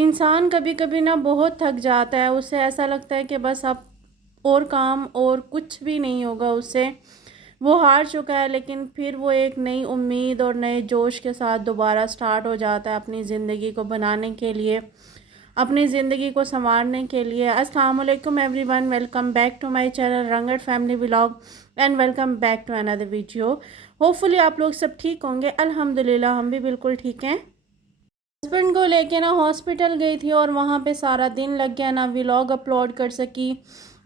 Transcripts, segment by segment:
इंसान कभी कभी ना बहुत थक जाता है। उसे ऐसा लगता है कि बस अब और काम और कुछ भी नहीं होगा उससे। वो हार चुका है, लेकिन फिर वो एक नई उम्मीद और नए जोश के साथ दोबारा स्टार्ट हो जाता है अपनी ज़िंदगी को बनाने के लिए, अपनी ज़िंदगी को संवारने के लिए। अस्सलाम वालेकुम everyone, welcome back to my channel Rangat family vlog and welcome back to another video. Hopefully आप लोग सब ठीक होंगे। अल्हम्दुलिल्लाह हम भी बिल्कुल ठीक हैं। हस्बैंड को लेके ना हॉस्पिटल गई थी और वहाँ पे सारा दिन लग गया, ना व्लॉग अपलोड कर सकी,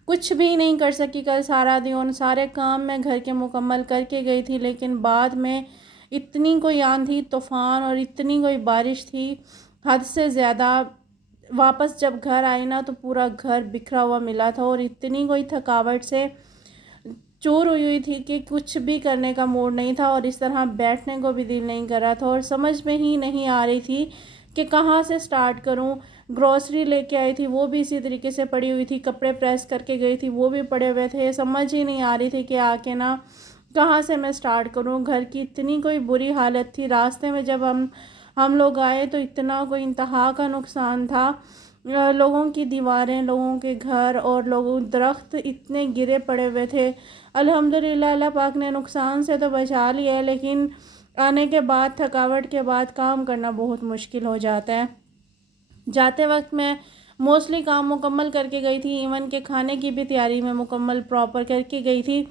कुछ भी नहीं कर सकी। कल सारा दिन उन सारे काम मैं घर के मुकम्मल करके गई थी, लेकिन बाद में इतनी कोई आंधी तूफ़ान और इतनी कोई बारिश थी, हद से ज़्यादा। वापस जब घर आई ना तो पूरा घर बिखरा हुआ मिला था और इतनी कोई थकावट से चूर हुई हुई थी कि कुछ भी करने का मूड नहीं था और इस तरह बैठने को भी दिल नहीं कर रहा था और समझ में ही नहीं आ रही थी कि कहाँ से स्टार्ट करूँ। ग्रॉसरी लेके आई थी, वो भी इसी तरीके से पड़ी हुई थी। कपड़े प्रेस करके गई थी, वो भी पड़े हुए थे। समझ ही नहीं आ रही थी कि आके ना कहाँ से मैं स्टार्ट करूँ। घर की इतनी कोई बुरी हालत थी। रास्ते में जब हम लोग आए तो इतना कोई इंतहा का नुकसान था। लोगों की दीवारें, लोगों के घर और लोगों दरख्त इतने गिरे पड़े हुए थे। अल्हम्दुलिल्लाह अल्लाह पाक ने नुकसान से तो बचा लिया है, लेकिन आने के बाद, थकावट के बाद काम करना बहुत मुश्किल हो जाता है। जाते वक्त मैं मोस्टली काम मुकम्मल करके गई थी, इवन के खाने की भी तैयारी में मुकम्मल प्रॉपर करके गई थी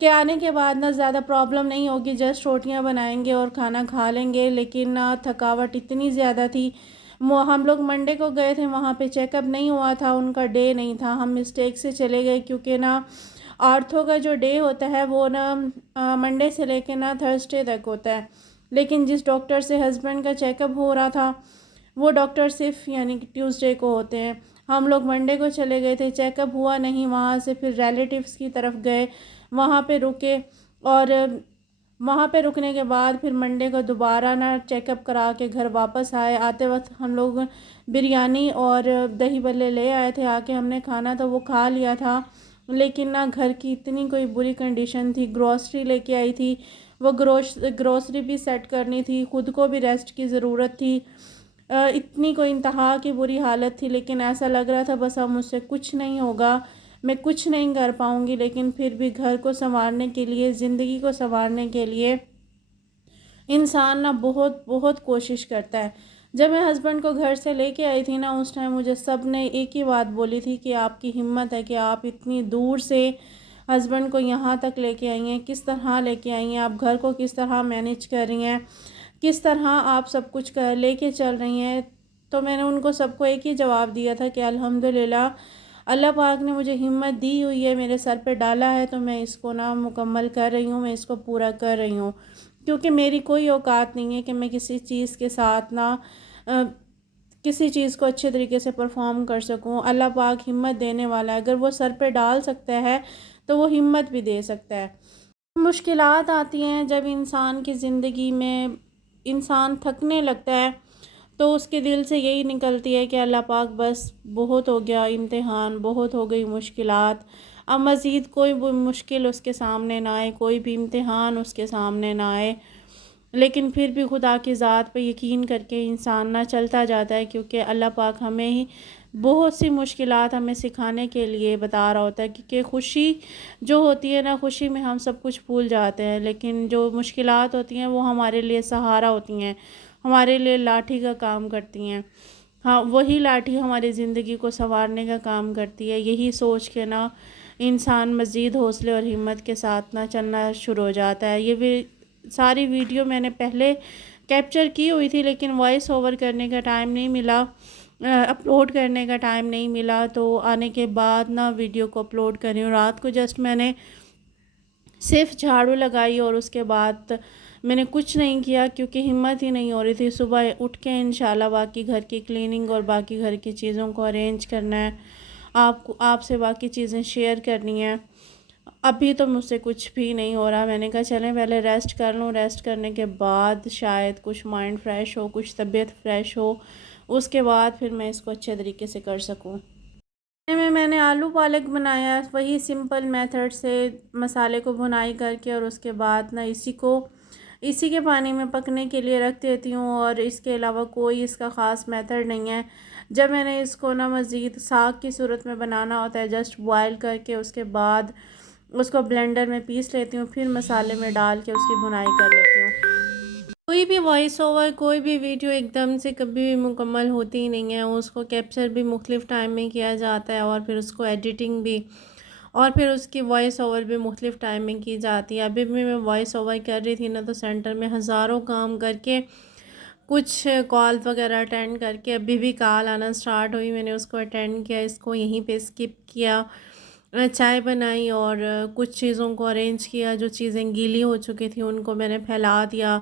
कि आने के बाद ना ज़्यादा प्रॉब्लम नहीं होगी, जस्ट रोटियां बनाएंगे और खाना खा लेंगे। लेकिन ना थकावट इतनी ज़्यादा थी। हम लोग मंडे को गए थे, वहाँ पे चेकअप नहीं हुआ था, उनका डे नहीं था। हम मिस्टेक से चले गए क्योंकि ना आर्थो का जो डे होता है वो ना मंडे से लेके ना थर्सडे तक होता है। लेकिन जिस डॉक्टर से हस्बैंड का चेकअप हो रहा था वो डॉक्टर सिर्फ यानी कि ट्यूसडे को होते हैं। हम लोग मंडे को चले गए थे, चेकअप हुआ नहीं। वहाँ से फिर रिलेटिव्स की तरफ गए, वहाँ पे रुके और वहाँ पे रुकने के बाद फिर मंडे को दोबारा ना चेकअप करा के घर वापस आए। आते वक्त हम लोग बिरयानी और दही बल्ले ले आए थे, आके हमने खाना तो वो खा लिया था। लेकिन ना घर की इतनी कोई बुरी कंडीशन थी। ग्रॉसरी लेके आई थी, वो ग्रॉसरी भी सेट करनी थी, ख़ुद को भी रेस्ट की ज़रूरत थी। इतनी कोई इंतहा की बुरी हालत थी, लेकिन ऐसा लग रहा था बस अब मुझसे कुछ नहीं होगा, मैं कुछ नहीं कर पाऊँगी। लेकिन फिर भी घर को संवारने के लिए, ज़िंदगी को संवारने के लिए इंसान ना बहुत बहुत कोशिश करता है। जब मैं हस्बैंड को घर से लेके आई थी ना, उस टाइम मुझे सब ने एक ही बात बोली थी कि आपकी हिम्मत है कि आप इतनी दूर से हस्बैंड को यहाँ तक लेके आई हैं, किस तरह लेके आई हैं, आप घर को किस तरह मैनेज कर रही हैं, किस तरह आप सब कुछ कर लेके चल रही हैं। तो मैंने उनको सबको एक ही जवाब दिया था कि अल्हम्दुलिल्लाह अल्लाह पाक ने मुझे हिम्मत दी हुई है, मेरे सर पे डाला है, तो मैं इसको ना मुकम्मल कर रही हूँ, मैं इसको पूरा कर रही हूँ। क्योंकि मेरी कोई औकात नहीं है कि मैं किसी चीज़ के साथ ना अ, किसी चीज़ को अच्छे तरीके से परफॉर्म कर सकूं। अल्लाह पाक हिम्मत देने वाला है, अगर वो सर पे डाल सकता है तो वो हिम्मत भी दे सकता है। मुश्किलात आती हैं जब इंसान की ज़िंदगी में इंसान थकने लगता है, तो उसके दिल से यही निकलती है कि अल्लाह पाक बस बहुत हो गया इम्तिहान, बहुत हो गई मुश्किलात, अब मज़ीद कोई भी मुश्किल उसके सामने ना आए, कोई भी इम्तिहान उसके सामने ना आए। लेकिन फिर भी खुदा की ज़ात पे यकीन करके इंसान ना चलता जाता है, क्योंकि अल्लाह पाक हमें ही बहुत सी मुश्किलात हमें सिखाने के लिए बता रहा होता है। क्योंकि खुशी जो होती है ना, खुशी में हम सब कुछ भूल जाते हैं, लेकिन जो मुश्किलात होती हैं वो हमारे लिए सहारा होती हैं, हमारे लिए लाठी का काम करती हैं। हाँ, वही लाठी हमारी ज़िंदगी को संवारने का काम करती है। यही सोच के ना इंसान मज़ीद हौसले और हिम्मत के साथ ना चलना शुरू हो जाता है। ये भी सारी वीडियो मैंने पहले कैप्चर की हुई थी, लेकिन वॉइस ओवर करने का टाइम नहीं मिला, अपलोड करने का टाइम नहीं मिला, तो आने के बाद ना वीडियो को अपलोड कर रही हूँ। रात को जस्ट मैंने सिर्फ झाड़ू लगाई और उसके बाद मैंने कुछ नहीं किया, क्योंकि हिम्मत ही नहीं हो रही थी। सुबह उठ के इंशाल्लाह बाकी घर की क्लीनिंग और बाकी घर की चीज़ों को अरेंज करना है, आपसे बाकी चीज़ें शेयर करनी है। अभी तो मुझसे कुछ भी नहीं हो रहा। मैंने कहा चलें पहले रेस्ट कर लूँ, रेस्ट करने के बाद शायद कुछ माइंड फ्रेश हो, कुछ तबीयत फ्रेश हो, उसके बाद फिर मैं इसको अच्छे तरीके से कर सकूँ। में मैंने आलू पालक बनाया, वही सिंपल मेथड से मसाले को भुनाई करके और उसके बाद ना इसी को इसी के पानी में पकने के लिए रख देती हूँ और इसके अलावा कोई इसका ख़ास मेथड नहीं है। जब मैंने इसको ना मज़ीद साग की सूरत में बनाना होता है, जस्ट बॉयल करके उसके बाद उसको ब्लेंडर में पीस लेती हूँ, फिर मसाले में डाल के उसकी भुनाई कर लेती हूँ। कोई भी वॉइस ओवर, कोई भी वीडियो एकदम से कभी भी मुकम्मल होती ही नहीं है। उसको कैप्चर भी मुख्तलिफ़ टाइम में किया जाता है और फिर उसको एडिटिंग भी, और फिर उसकी वॉइस ओवर भी मुख्तलिफ़ टाइम में की जाती है। अभी भी मैं वॉइस ओवर कर रही थी ना, तो सेंटर में हज़ारों काम करके, कुछ कॉल वगैरह अटेंड करके, अभी भी कॉल आना स्टार्ट हुई, मैंने उसको अटेंड किया, इसको यहीं पे स्किप किया, चाय बनाई और कुछ चीज़ों को अरेंज किया। जो चीज़ें गीली हो चुकी थी उनको मैंने फैला दिया।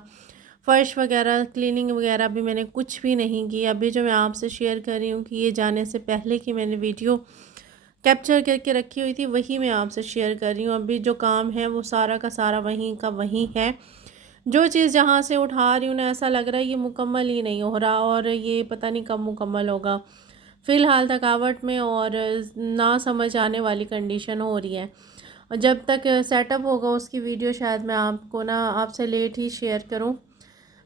फ़र्श वगैरह क्लीनिंग वगैरह भी मैंने कुछ भी नहीं की। अभी जो मैं आपसे शेयर कर रही हूँ कि ये जाने से पहले की मैंने वीडियो कैप्चर करके रखी हुई थी, वही मैं आपसे शेयर कर रही हूँ। अभी जो काम है वो सारा का सारा वहीं का वहीं है। जो चीज़ जहाँ से उठा रही हूँ ना, ऐसा लग रहा है ये मुकम्मल ही नहीं हो रहा और ये पता नहीं कब मुकम्मल होगा। फ़िलहाल थकावट में और ना समझ आने वाली कंडीशन हो रही है, और जब तक सेटअप होगा उसकी वीडियो शायद मैं आपको ना आपसे लेट ही शेयर करूँ।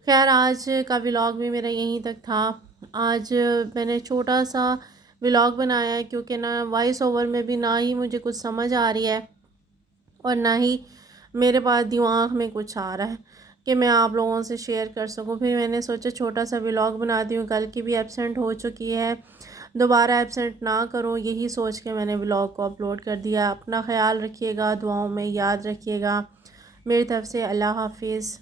खैर, आज का व्लॉग भी मेरा यहीं तक था। आज मैंने छोटा सा व्लॉग बनाया है, क्योंकि ना वॉइस ओवर में भी ना ही मुझे कुछ समझ आ रही है और ना ही मेरे पास दिमाग में कुछ आ रहा है कि मैं आप लोगों से शेयर कर सकूं। फिर मैंने सोचा छोटा सा व्लॉग बनाती हूँ, कल की भी एब्सेंट हो चुकी है, दोबारा एब्सेंट ना करूँ, यही सोच के मैंने व्लॉग को अपलोड कर दिया। अपना ख्याल रखिएगा, दुआओं में याद रखिएगा। मेरी तरफ़ से अल्लाह हाफिज़।